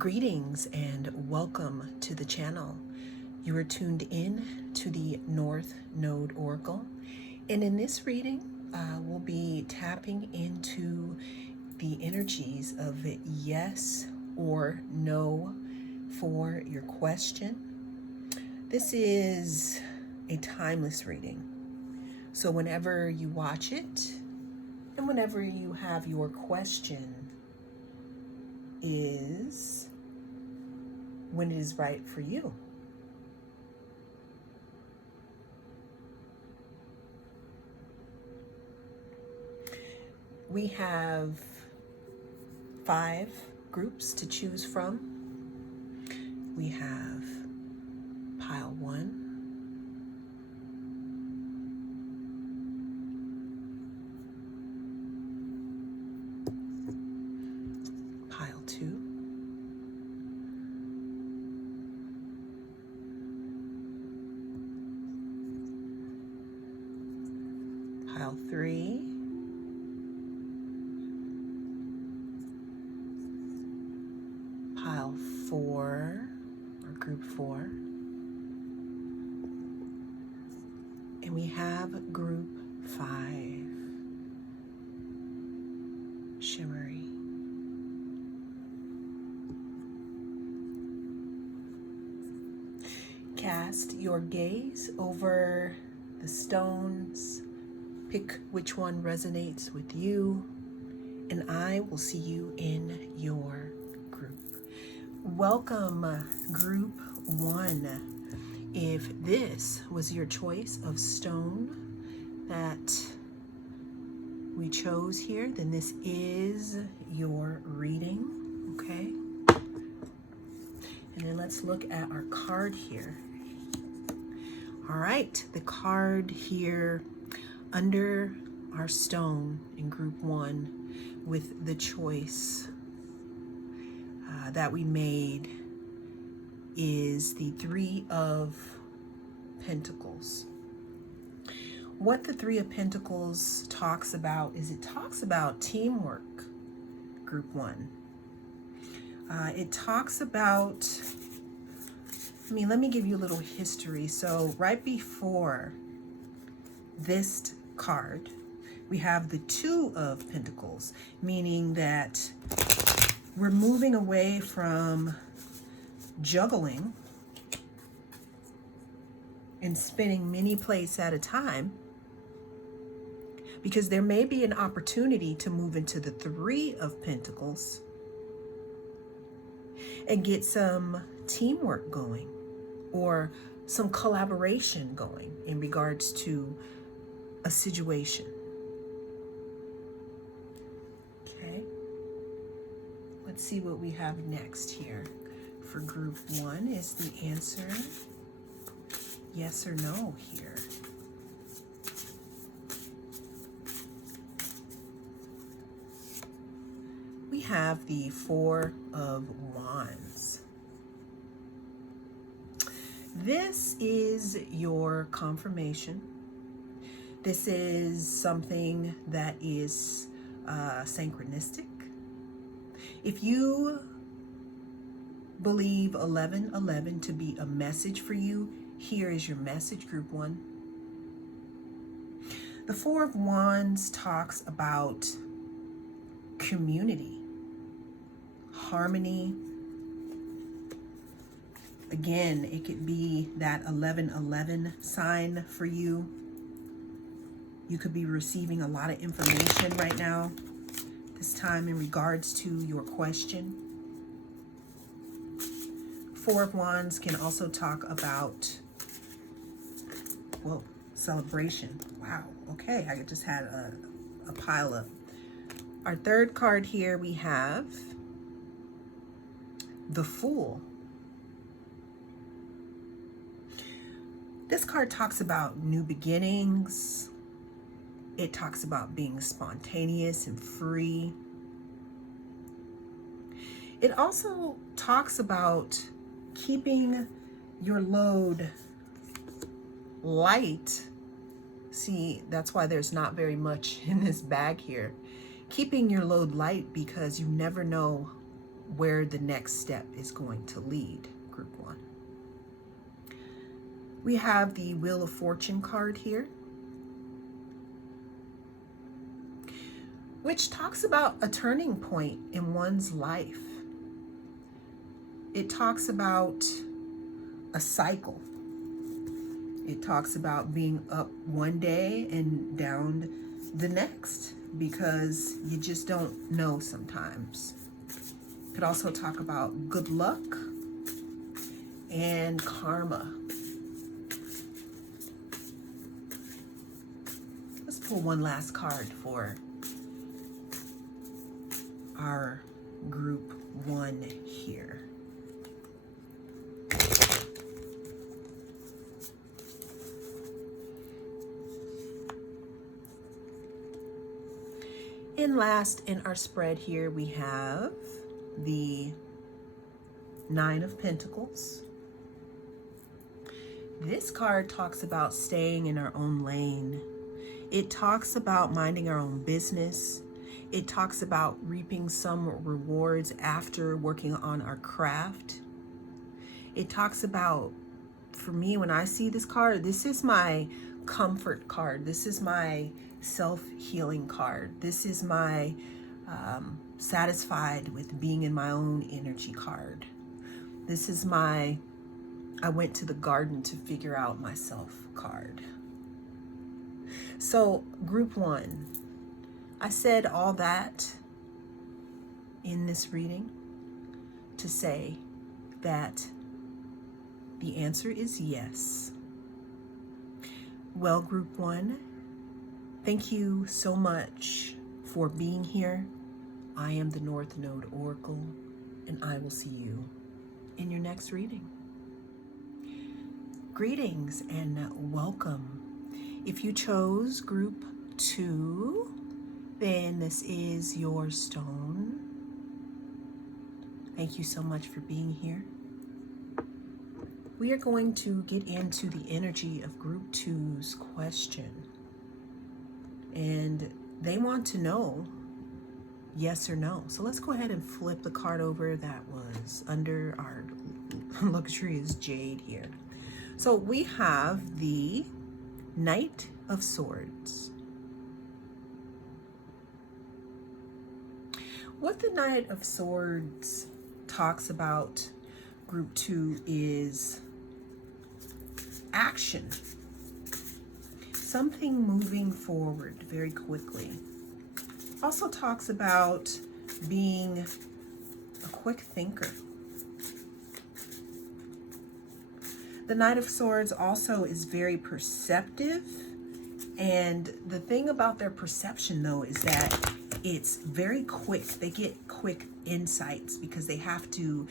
Greetings and welcome to the channel. You are tuned in to the North Node Oracle, and in this reading, we'll be tapping into the energies of yes or no for your question. This is a timeless reading, so whenever you watch it and whenever you have your question is when it is right for you. We have 5 groups to choose from. We have pile 1, pile 2, pile 3, pile 4, or group 4, and we have group 5, shimmery. Cast your gaze over the stones, pick which one resonates with you, and I will see you in your group. Welcome, group 1. If this was your choice of stone that we chose here, then this is your reading, okay? And then let's look at our card here. All right, the card here under our stone in group 1 with the choice that we made is the 3 of Pentacles. What the 3 of Pentacles talks about is it talks about teamwork, group 1. It talks about, let me give you a little history. So right before this card, we have the 2 of Pentacles, meaning that we're moving away from juggling and spinning many plates at a time, because there may be an opportunity to move into the 3 of Pentacles and get some teamwork going or some collaboration going in regards to a situation. Okay, let's see what we have next here. For group 1 is the answer yes or no here. We have the 4 of Wands. This is your confirmation. This is something that is synchronistic. If you believe 1111 to be a message for you, here is your message, group 1. The 4 of Wands talks about community, harmony. Again, it could be that 1111 sign for you. You could be receiving a lot of information right now, this time in regards to your question. 4 of Wands can also talk about, well, celebration. Wow, okay, I just had a pile up. Our 3rd card here, we have the Fool. This card talks about new beginnings. It talks about being spontaneous and free. It also talks about keeping your load light. See, that's why there's not very much in this bag here. Keeping your load light, because you never know where the next step is going to lead, group one. We have the Wheel of Fortune card here, which talks about a turning point in one's life. It talks about a cycle. It talks about being up one day and down the next, because you just don't know sometimes. It could also talk about good luck and karma. Let's pull one last card for our group one here. And last in our spread here, we have the Nine of Pentacles. This card talks about staying in our own lane. It talks about minding our own business. It talks about reaping some rewards after working on our craft. It talks about, for me, when I see this card, this is my comfort card. This is my self-healing card. This is my satisfied with being in my own energy card. This is my I went to the garden to figure out myself card. So group one, I said all that in this reading to say that the answer is yes. Well, group one, thank you so much for being here. I am the North Node Oracle, and I will see you in your next reading. Greetings and welcome. If you chose group two, then this is your stone. Thank you so much for being here. We are going to get into the energy of group two's question. And they want to know yes or no. So let's go ahead and flip the card over that was under our luxurious jade here. So we have the Knight of Swords. What the Knight of Swords talks about, group two, is action. Something moving forward very quickly. Also talks about being a quick thinker. The Knight of Swords also is very perceptive. And the thing about their perception, though, is that it's very quick. They get quick insights because they have to,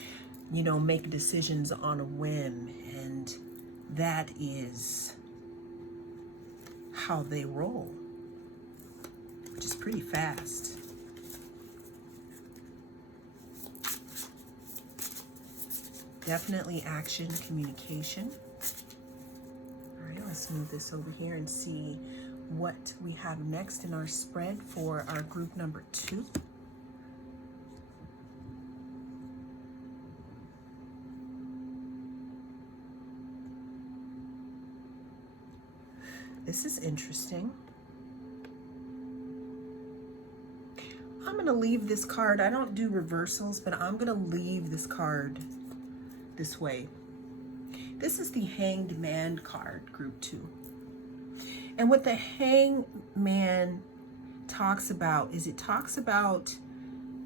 make decisions on a whim. And that is how they roll, which is pretty fast. Definitely action, communication. All right, let's move this over here and see what we have next in our spread for our group number two. This is interesting. I'm going to leave this card. I don't do reversals, but I'm going to leave this card this way. This is the Hanged Man card, group two. And what the Hanged Man talks about is it talks about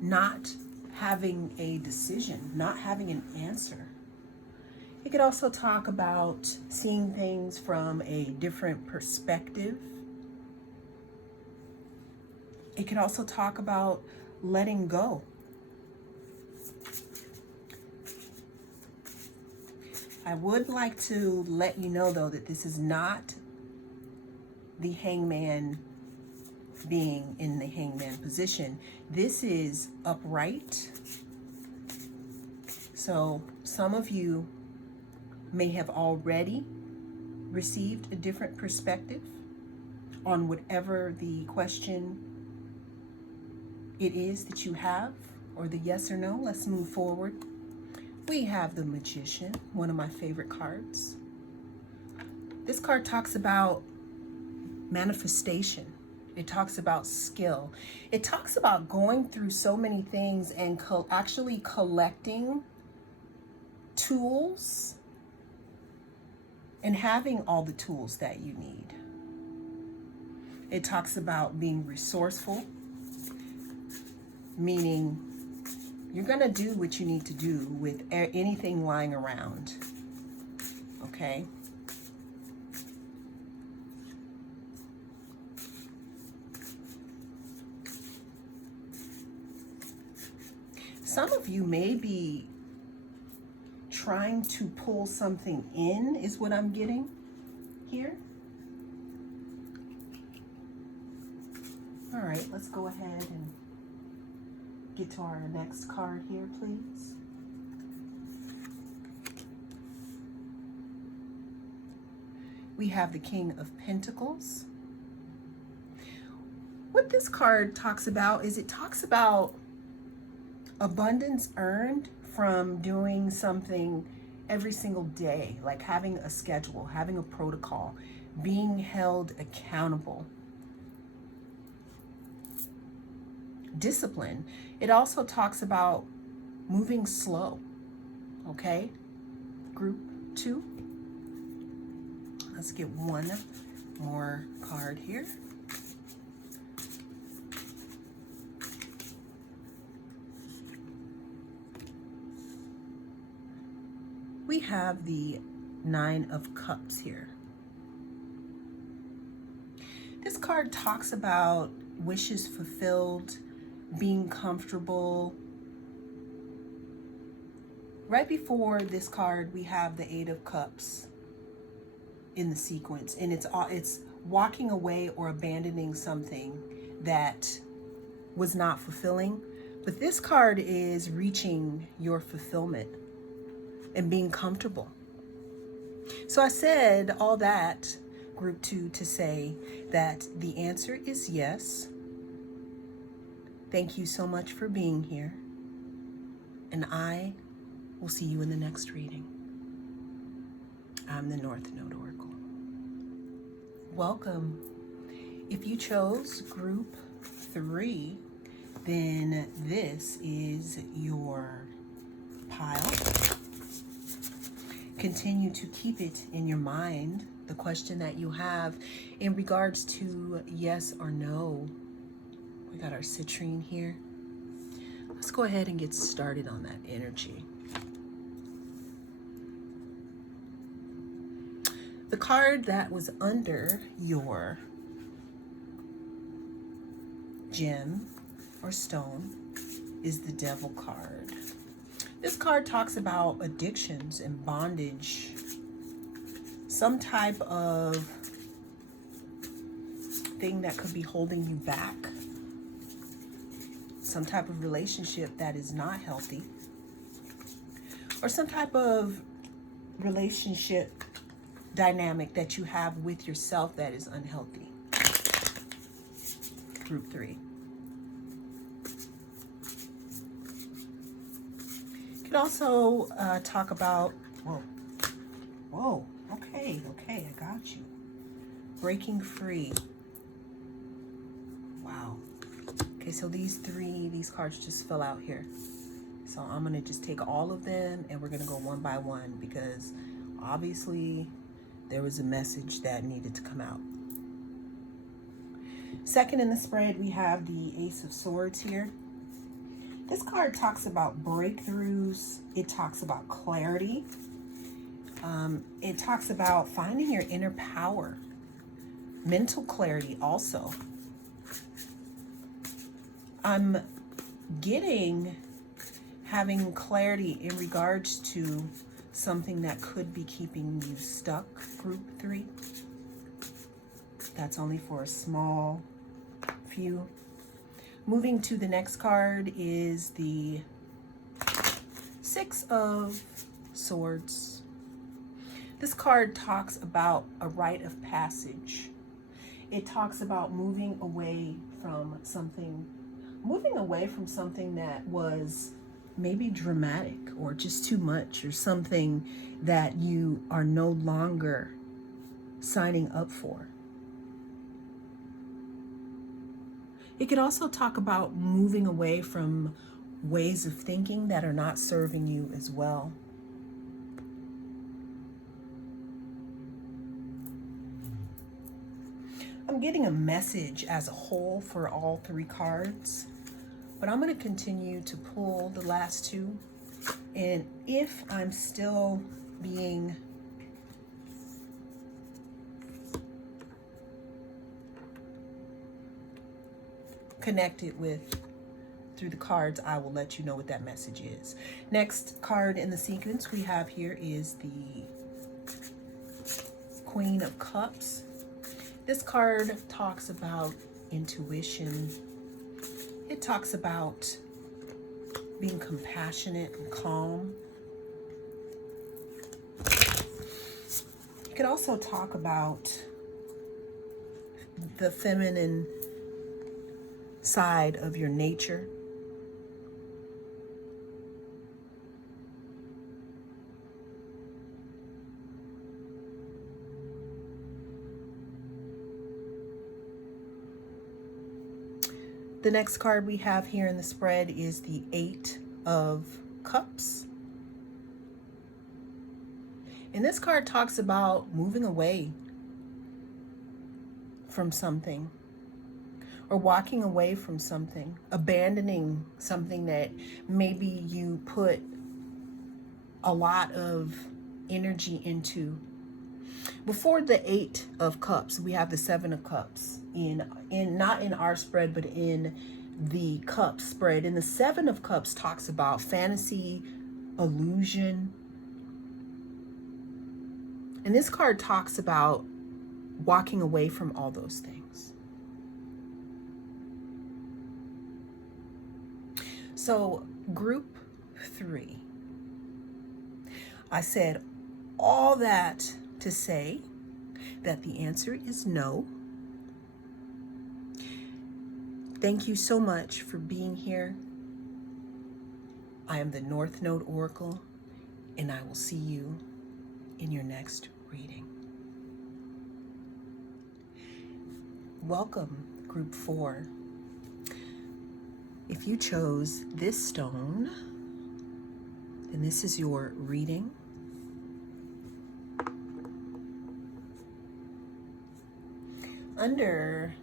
not having a decision, not having an answer. It could also talk about seeing things from a different perspective. It could also talk about letting go. I would like to let you know, though, that this is not the hangman being in the hangman position. This is upright. So some of you may have already received a different perspective on whatever the question it is that you have or the yes or no. Let's move forward. We have the Magician, one of my favorite cards. This card talks about manifestation. It talks about skill. It talks about going through so many things and actually collecting tools and having all the tools that you need. It talks about being resourceful, meaning you're going to do what you need to do with anything lying around. Okay? Some of you may be trying to pull something in, is what I'm getting here. All right, let's go ahead and get to our next card here, please. We have the King of Pentacles. What this card talks about is it talks about abundance earned from doing something every single day, like having a schedule, having a protocol, being held accountable. Discipline. It also talks about moving slow. Okay? Group 2. Let's get one more card here. We have the Nine of Cups here. This card talks about wishes fulfilled, being comfortable. Right before this card, we have the Eight of Cups in the sequence, and it's walking away or abandoning something that was not fulfilling. But this card is reaching your fulfillment and being comfortable. So I said all that, group 2, to say that the answer is yes. Thank you so much for being here. And I will see you in the next reading. I'm the North Node Oracle. Welcome. If you chose group 3, then this is your pile. Continue to keep it in your mind, the question that you have in regards to yes or no. We got our citrine here. Let's go ahead and get started on that energy. The card that was under your gem or stone is the Devil card. This card talks about addictions and bondage, some type of thing that could be holding you back, some type of relationship that is not healthy, or some type of relationship dynamic that you have with yourself that is unhealthy. Group 3. Could also talk about, whoa, okay, I got you. Breaking free. Wow. Okay, so these cards just fell out here. So I'm gonna just take all of them and we're gonna go one by one because obviously there was a message that needed to come out. Second in the spread, we have the Ace of Swords here. This card talks about breakthroughs. It talks about clarity. It talks about finding your inner power. Mental clarity also. I'm having clarity in regards to something that could be keeping you stuck, group 3. That's only for a small few. Moving to the next card is the Six of Swords. This card talks about a rite of passage. It talks about moving away from something moving away from something that was maybe dramatic or just too much, or something that you are no longer signing up for. It could also talk about moving away from ways of thinking that are not serving you as well. I'm getting a message as a whole for all three cards, but I'm going to continue to pull the last two. And if I'm still being connected with through the cards, I will let you know what that message is. Next card in the sequence we have here is the Queen of Cups. This card talks about intuition. It talks about being compassionate and calm. It could also talk about the feminine side of your nature. The next card we have here in the spread is the Eight of Cups. And this card talks about moving away from something, or walking away from something, abandoning something that maybe you put a lot of energy into. Before the Eight of Cups, we have the Seven of Cups in not in our spread, but in the cup spread. And the Seven of Cups talks about fantasy, illusion. And this card talks about walking away from all those things. So, group 3. I said all that to say that the answer is no. Thank you so much for being here. I am the North Node Oracle, and I will see you in your next reading. Welcome, Group 4. If you chose this stone, then this is your reading. Under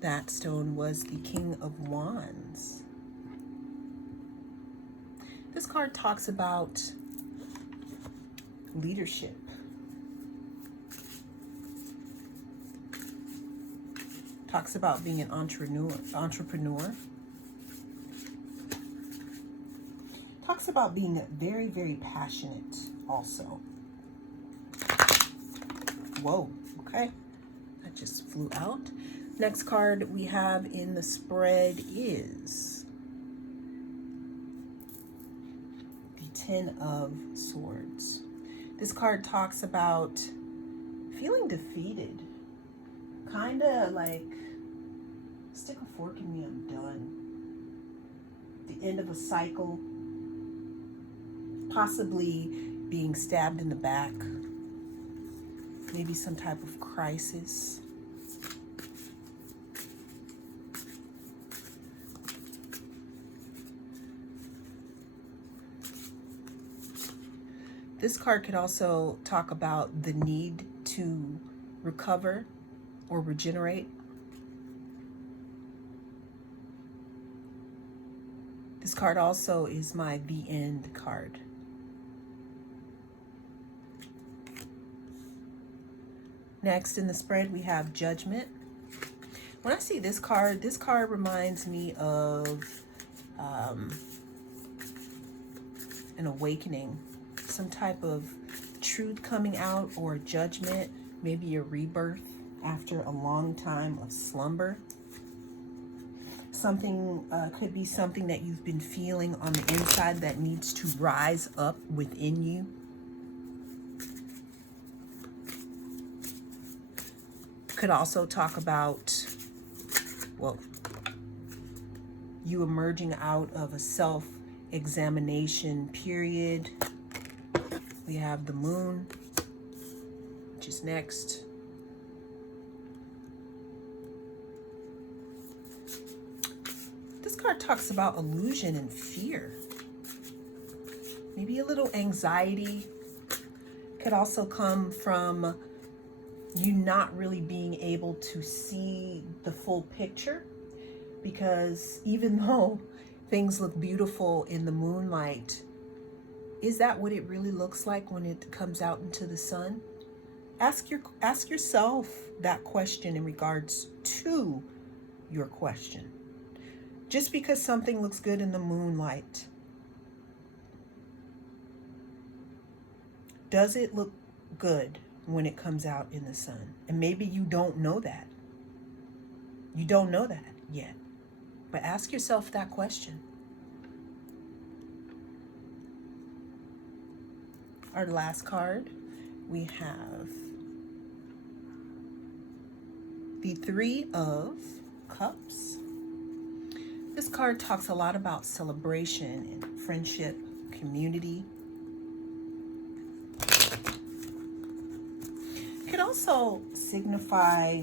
that stone was the King of Wands. This card talks about leadership. Talks about being an entrepreneur. Talks about being very, very passionate also. Whoa, okay. That just flew out. Next card we have in the spread is the Ten of Swords. This card talks about feeling defeated. Kind of like, stick a fork in me, I'm done. The end of a cycle. Possibly being stabbed in the back. Maybe some type of crisis. This card could also talk about the need to recover or regenerate. This card also is my The End card. Next in the spread we have Judgment. When I see this card reminds me of an awakening, some type of truth coming out, or judgment, maybe a rebirth after a long time of slumber. Something could be something that you've been feeling on the inside that needs to rise up within you. Could also talk about, well, you emerging out of a self-examination period. We have the moon, which is next. This card talks about illusion and fear. Maybe a little anxiety. Could also come from you not really being able to see the full picture, because even though things look beautiful in the moonlight, is that what it really looks like when it comes out into the sun? Ask yourself that question in regards to your question. Just because something looks good in the moonlight, does it look good when it comes out in the sun? And maybe you don't know that. You don't know that yet. But ask yourself that question. Our last card, we have the Three of Cups. This card talks a lot about celebration and friendship, community. It could also signify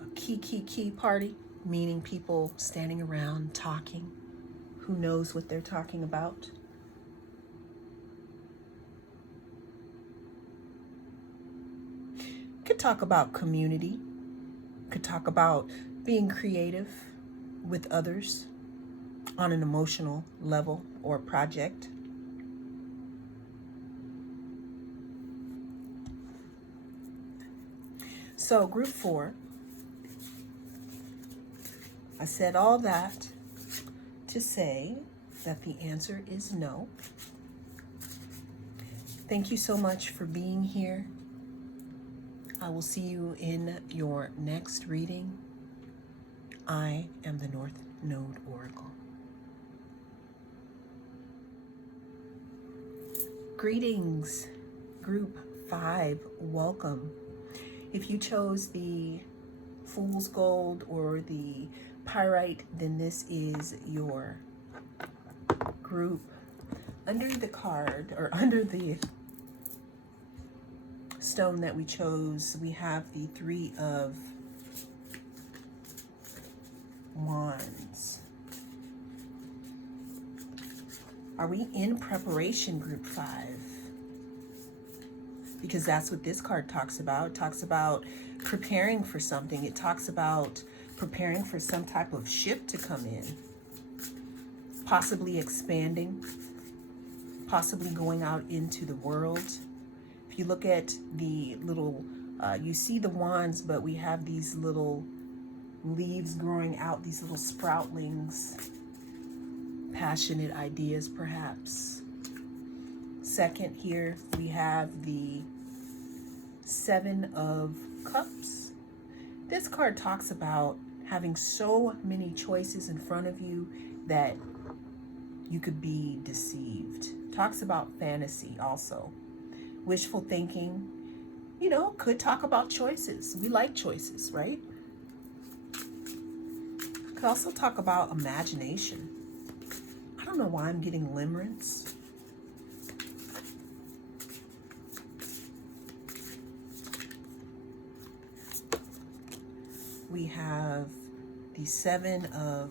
a key party, meaning people standing around talking. Who knows what they're talking about? Could talk about community. Could talk about being creative with others on an emotional level or project. So group 4, I said all that to say that the answer is no. Thank you so much for being here. I will see you in your next reading. I am the North Node Oracle. Greetings, Group 5. Welcome. If you chose the Fool's Gold or the Pyrite, then this is your group. Under the card, or under the stone that we chose, we have the Three of Wands. Are we in preparation, Group 5? Because that's what this card talks about. It talks about preparing for something. It talks about preparing for some type of ship to come in, possibly expanding, possibly going out into the world. If you look at the little, you see the wands, but we have these little leaves growing out, these little sproutlings, passionate ideas perhaps. Second, here we have the Seven of Cups. This card talks about having so many choices in front of you that you could be deceived. Talks about fantasy also. Wishful thinking, you know, could talk about choices. We like choices, right? Could also talk about imagination. I don't know why I'm getting limerence. We have the Seven of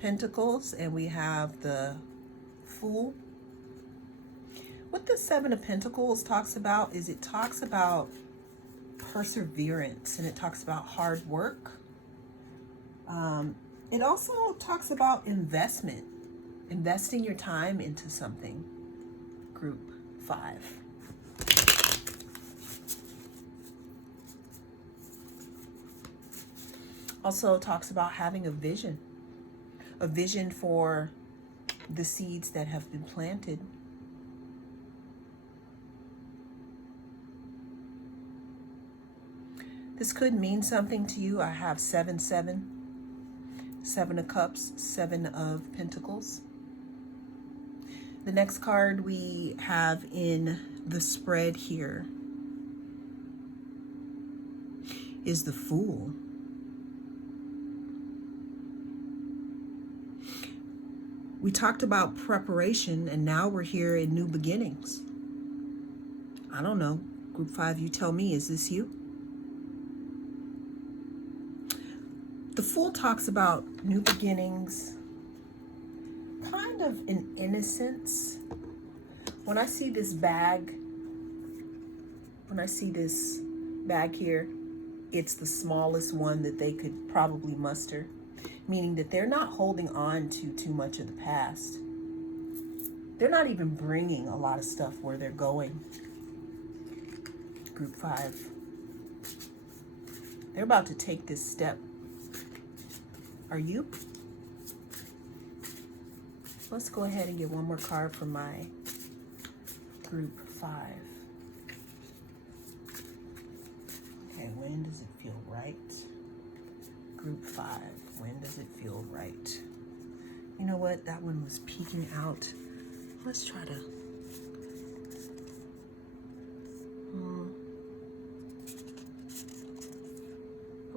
Pentacles and we have the Fool. What the Seven of Pentacles talks about is it talks about perseverance and it talks about hard work. It also talks about investment, investing your time into something. Group 5. Also talks about having a vision for the seeds that have been planted. This could mean something to you. I have 7, 7, 7 of Cups, 7 of Pentacles. The next card we have in the spread here is the Fool. We talked about preparation, and now we're here in new beginnings. I don't know. Group 5, you tell me, is this you? The Fool talks about new beginnings, kind of an innocence. When I see this bag here, it's the smallest one that they could probably muster, meaning that they're not holding on to too much of the past. They're not even bringing a lot of stuff where they're going. Group 5. They're about to take this step. Are you? Let's go ahead and get one more card for my Group 5. Okay, when does it feel right? Group 5, when does it feel right? You know what? That one was peeking out. Let's try to...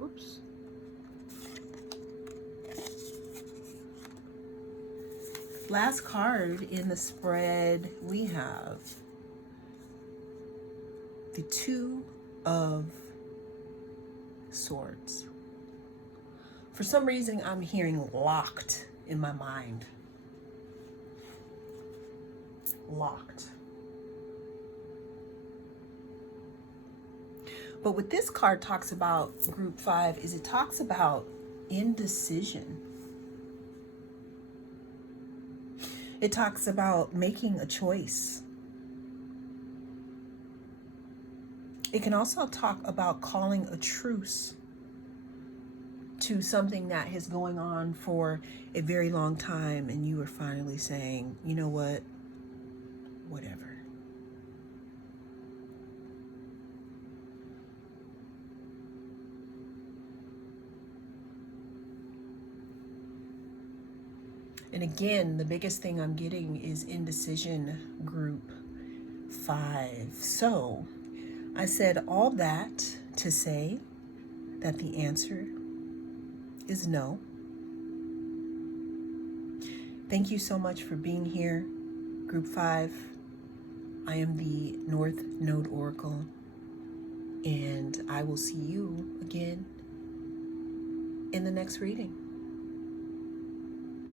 Oops. Last card in the spread, we have the Two of Swords. For some reason, I'm hearing locked in my mind. Locked. But what this card talks about, Group 5, is it talks about indecision. It talks about making a choice. It can also talk about calling a truce to something that is going on for a very long time, and you are finally saying, you know what, whatever. And again, the biggest thing I'm getting is indecision, Group 5. So I said all that to say that the answer is no. Thank you so much for being here, Group 5. I am the North Node Oracle, and I will see you again in the next reading.